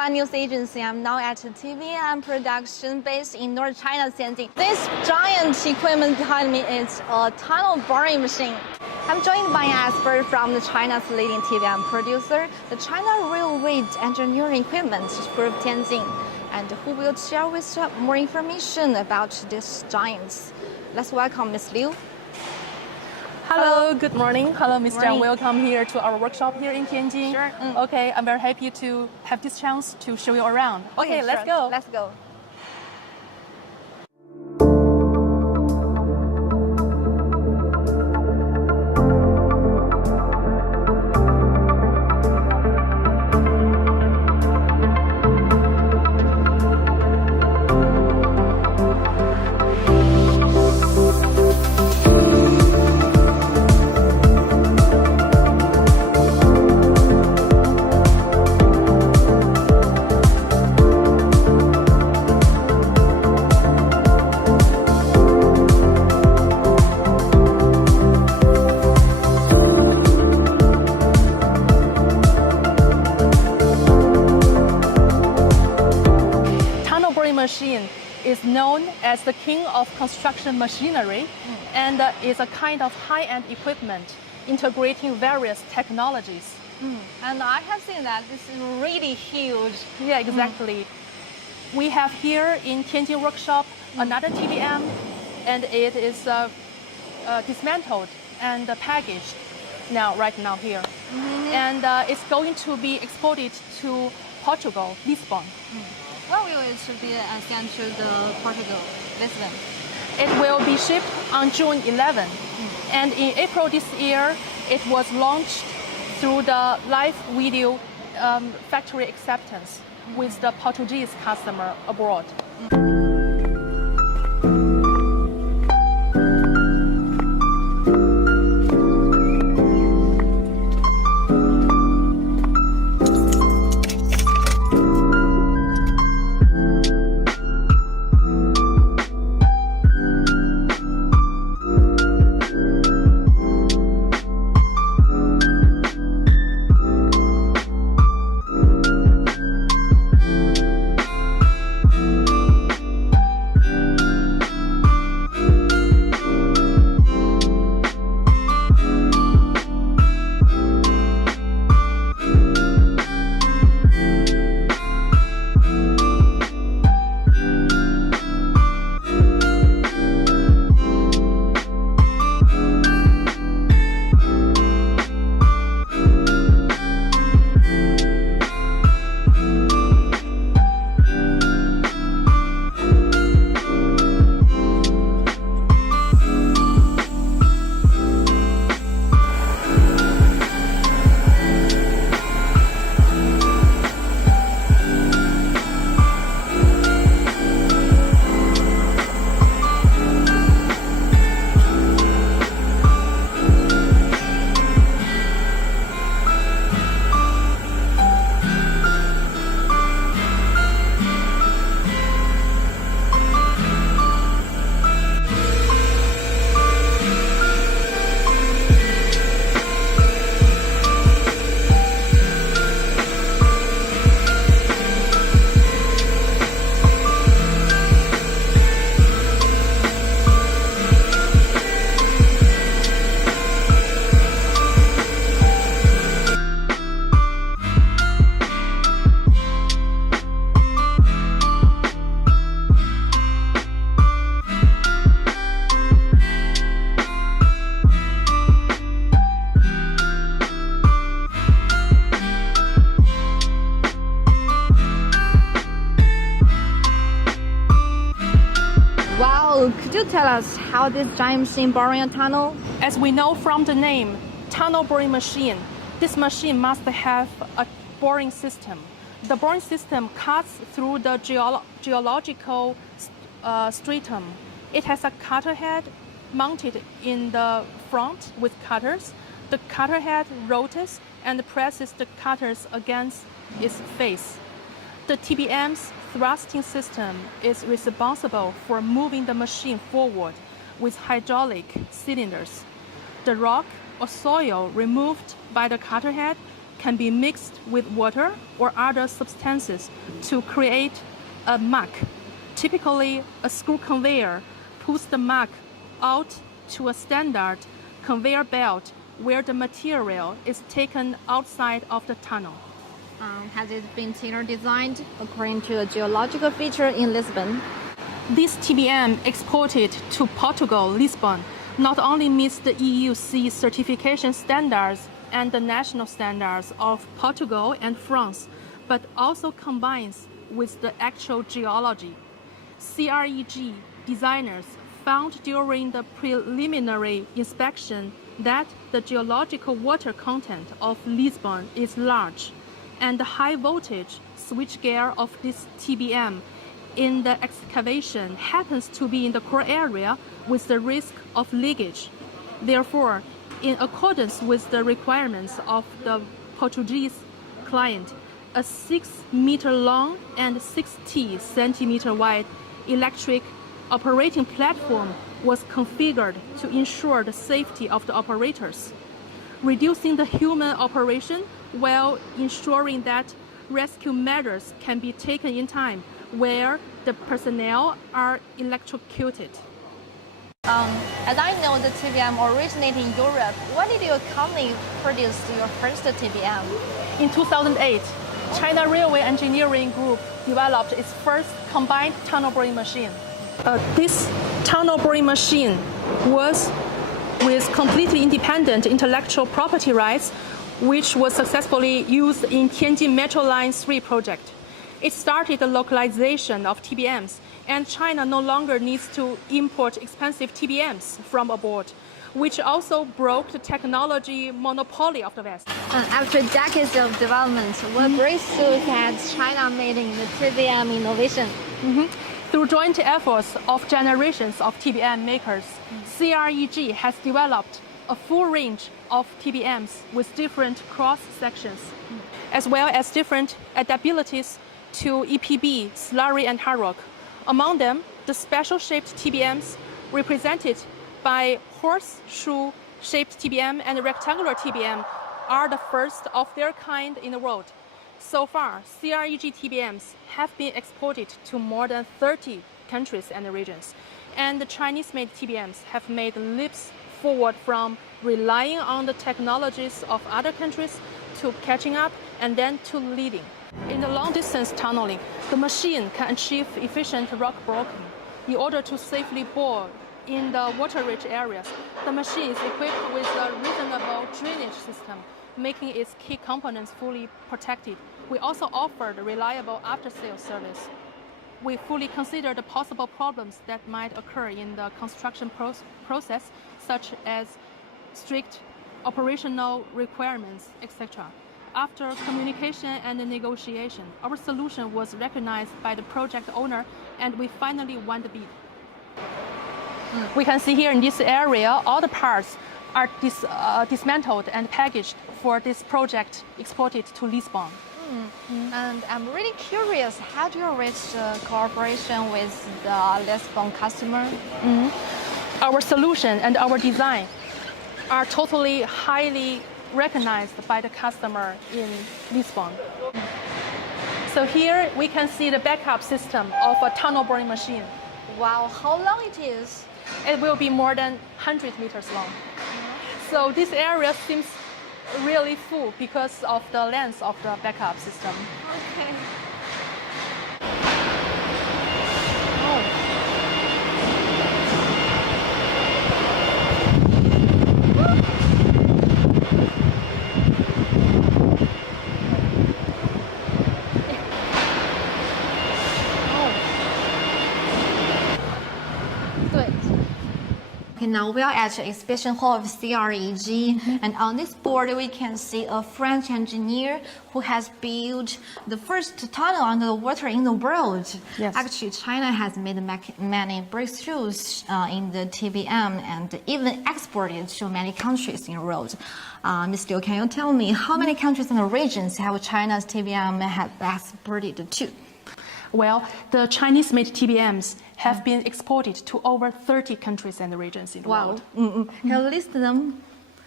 Xinhua News Agency. I'm now at TBMS production based in North China, Tianjin. This giant equipment behind me is a tunnel boring machine. I'm joined by an expert from China's leading TBMS producer, the China Railway Engineering Equipment Group Tianjin, and who will share with us more information about these giants. Let's welcome Ms. Liu. Hello, good morning. Hello, Ms. Zhang. Welcome here to our workshop here in Tianjin. Sure. Okay, I'm very happy to have this chance to show you around. Okay, let's go. Let's go. Machine is known as the king of construction machinery and is a kind of high-end equipment integrating various technologies. And I have seen that this is really huge. Yeah, exactly. We have here in Tianjin workshop another TBM, and it is dismantled and packaged right now here. And it's going to be exported to Portugal, Lisbon. When will it be sent to the Portugal, Lisbon? It will be shipped on June 11. And in April this year, it was launched through the live video factory acceptance with the Portuguese customer abroad. Could you tell us how this giant machine boring a tunnel? As we know from the name, tunnel boring machine, this machine must have a boring system. The boring system cuts through the geological stratum. It has a cutter head mounted in the front with cutters. The cutter head rotates and presses the cutters against its face. The TBM's thrusting system is responsible for moving the machine forward with hydraulic cylinders. The rock or soil removed by the cutter head can be mixed with water or other substances to create a muck. Typically, a screw conveyor pulls the muck out to a standard conveyor belt where the material is taken outside of the tunnel. Has it been tailor designed according to a geological feature in Lisbon? This TBM exported to Portugal, Lisbon, not only meets the EUC certification standards and the national standards of Portugal and France, but also combines with the actual geology. CREG designers found during the preliminary inspection that the geological water content of Lisbon is large, and the high voltage switchgear of this TBM in the excavation happens to be in the core area with the risk of leakage. Therefore, in accordance with the requirements of the Portuguese client, a 6-meter long and 60 centimeter wide electric operating platform was configured to ensure the safety of the operators, reducing the human operation while ensuring that rescue measures can be taken in time where the personnel are electrocuted. As I know, the TBM originated in Europe. When did your company produce your first TBM? In 2008, China Railway Engineering Group developed its first combined tunnel boring machine. This tunnel boring machine was with completely independent intellectual property rights, which was successfully used in Tianjin Metro Line 3 project. It started the localization of TBMs, and China no longer needs to import expensive TBMs from abroad, which also broke the technology monopoly of the West. After decades of development, what breakthrough has China made in the TBM innovation? Through joint efforts of generations of TBM makers, CREG has developed a full range of TBMs with different cross sections, as well as different adaptabilities to EPB, slurry, and hard rock. Among them, the special-shaped TBMs represented by horseshoe-shaped TBM and rectangular TBM are the first of their kind in the world. So far, CREG TBMs have been exported to more than 30 countries and regions, and the Chinese-made TBMs have made leaps forward from relying on the technologies of other countries to catching up and then to leading. In the long-distance tunneling, the machine can achieve efficient rock blocking. In order to safely bore in the water-rich areas, the machine is equipped with a reasonable drainage system, making its key components fully protected. We also offer the reliable after-sales service. We fully consider the possible problems that might occur in the construction process, such as strict operational requirements, etc. After communication and negotiation, our solution was recognized by the project owner, and we finally won the bid. We can see here in this area, all the parts are dismantled and packaged for this project exported to Lisbon. And I'm really curious, how do you reach the cooperation with the Lisbon customer? Our solution and our design are totally highly recognized by the customer in Lisbon. So here we can see the backup system of a tunnel boring machine. Wow, how long it is? It will be more than 100 meters long. So this area seems really full because of the length of the backup system. Okay. Okay, now we are at the exhibition hall of CREG, and on this board we can see a French engineer who has built the first tunnel under the water in the world. Yes. Actually, China has made many breakthroughs in the TBM and even exported to many countries in the world. Ms. Liu, can you tell me how many countries and regions have China's TBM have exported to? Well, the Chinese-made TBMs have been exported to over 30 countries and regions in the world. Can you list them?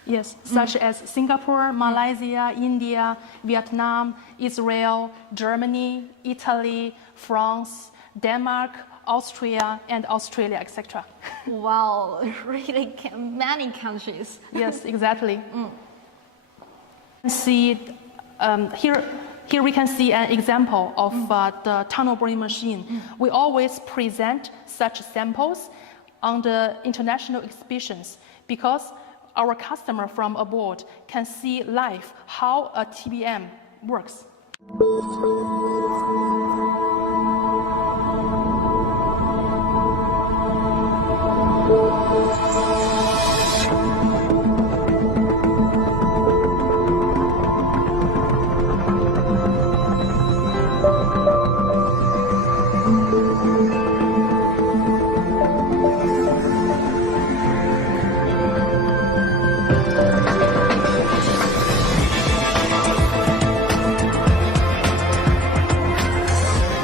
Yes, such as Singapore, Malaysia, India, Vietnam, Israel, Germany, Italy, France, Denmark, Austria, and Australia, etc. Wow, really many countries. Yes, exactly. See, here we can see an example of the tunnel boring machine. We always present such samples on the international exhibitions because our customer from abroad can see live how a TBM works.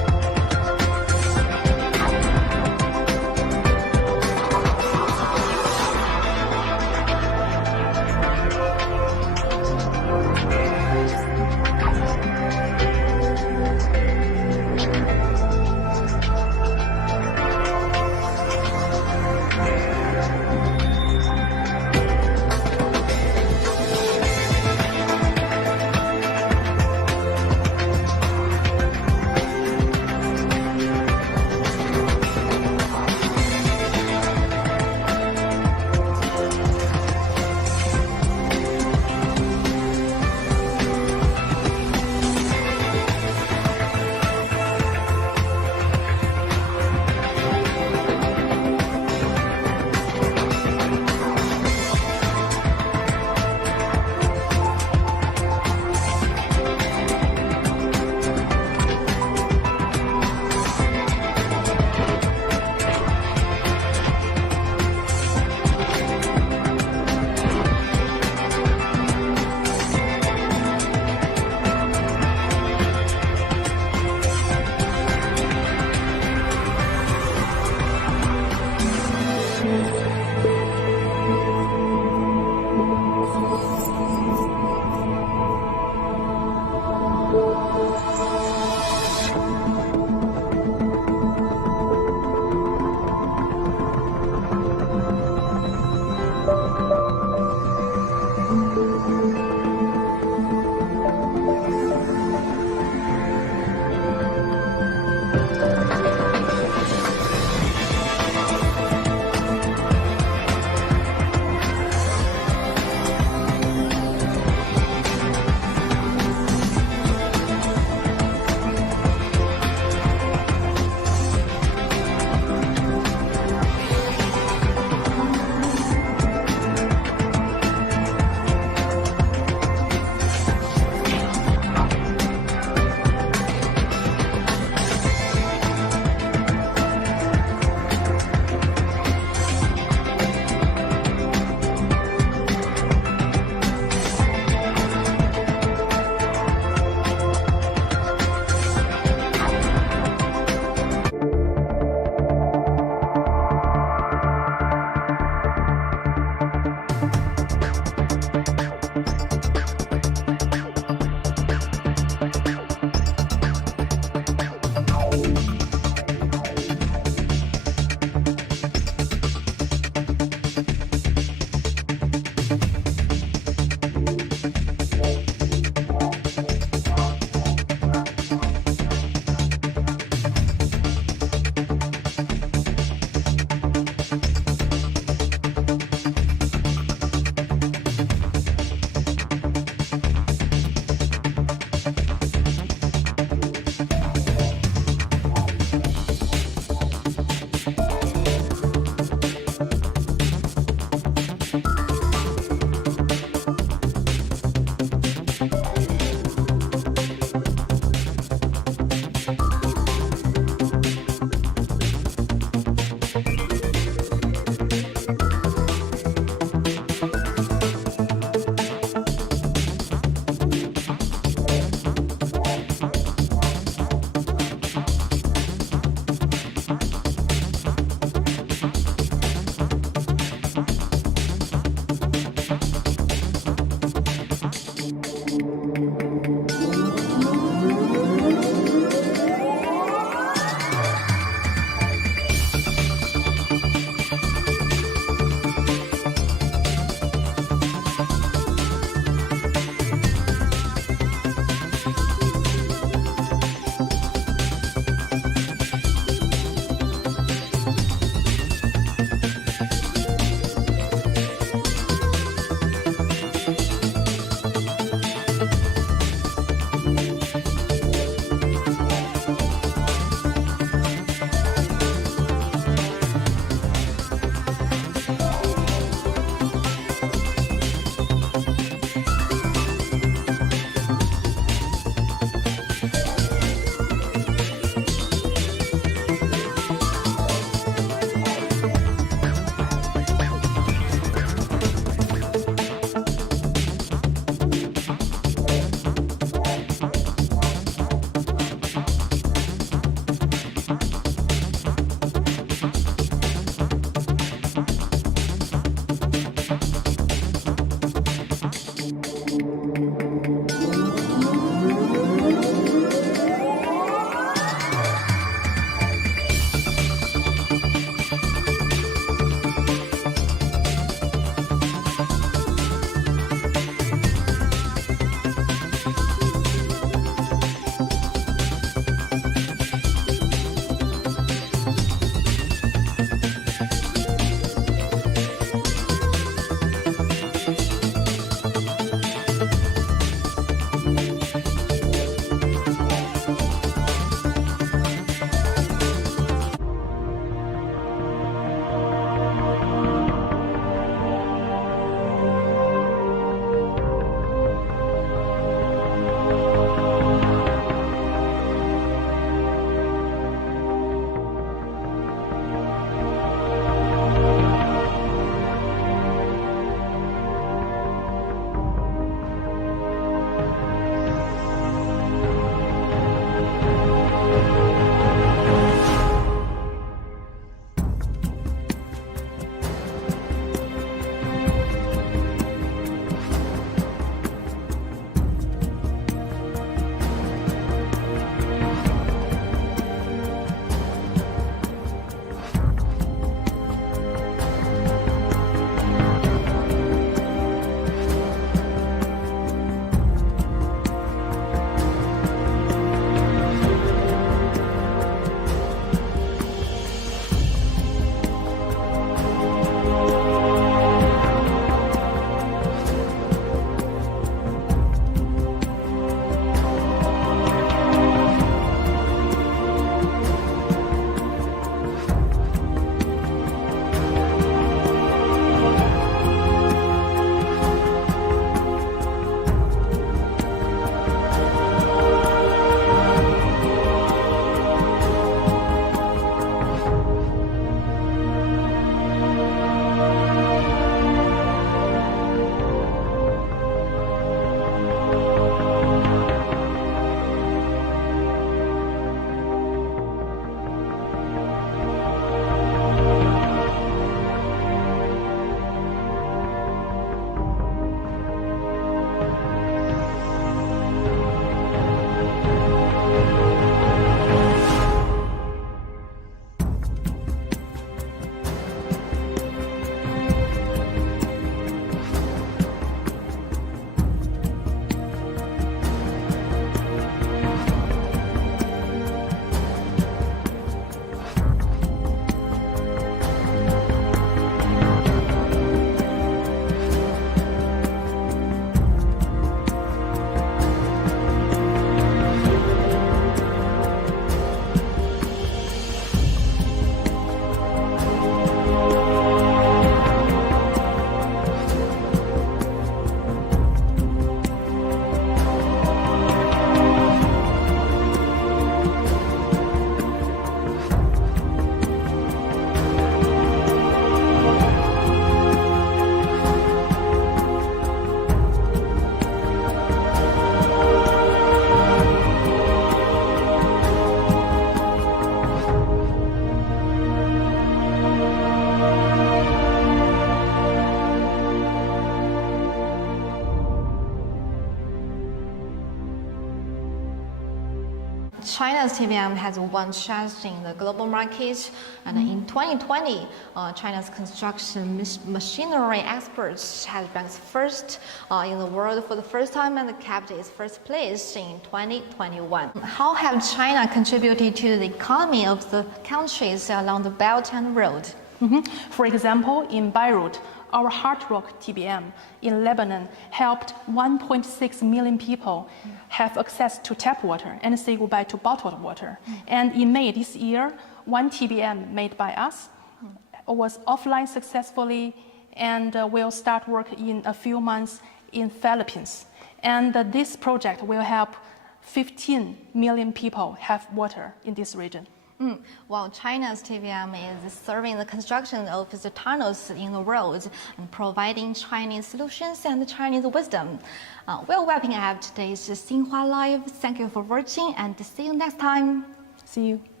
China's TBM has won trust in the global market, and in 2020, China's construction machinery experts has ranked first in the world for the first time and kept its first place in 2021. How have China contributed to the economy of the countries along the Belt and Road? For example, in Beirut, our Hard Rock TBM in Lebanon helped 1.6 million people have access to tap water and say goodbye to bottled water. And in May this year, one TBM made by us was offline successfully and will start work in a few months in Philippines. And this project will help 15 million people have water in this region. While China's TBM is serving the construction of the tunnels in the roads and providing Chinese solutions and Chinese wisdom. We're wrapping up today's Xinhua Live. Thank you for watching and see you next time. See you.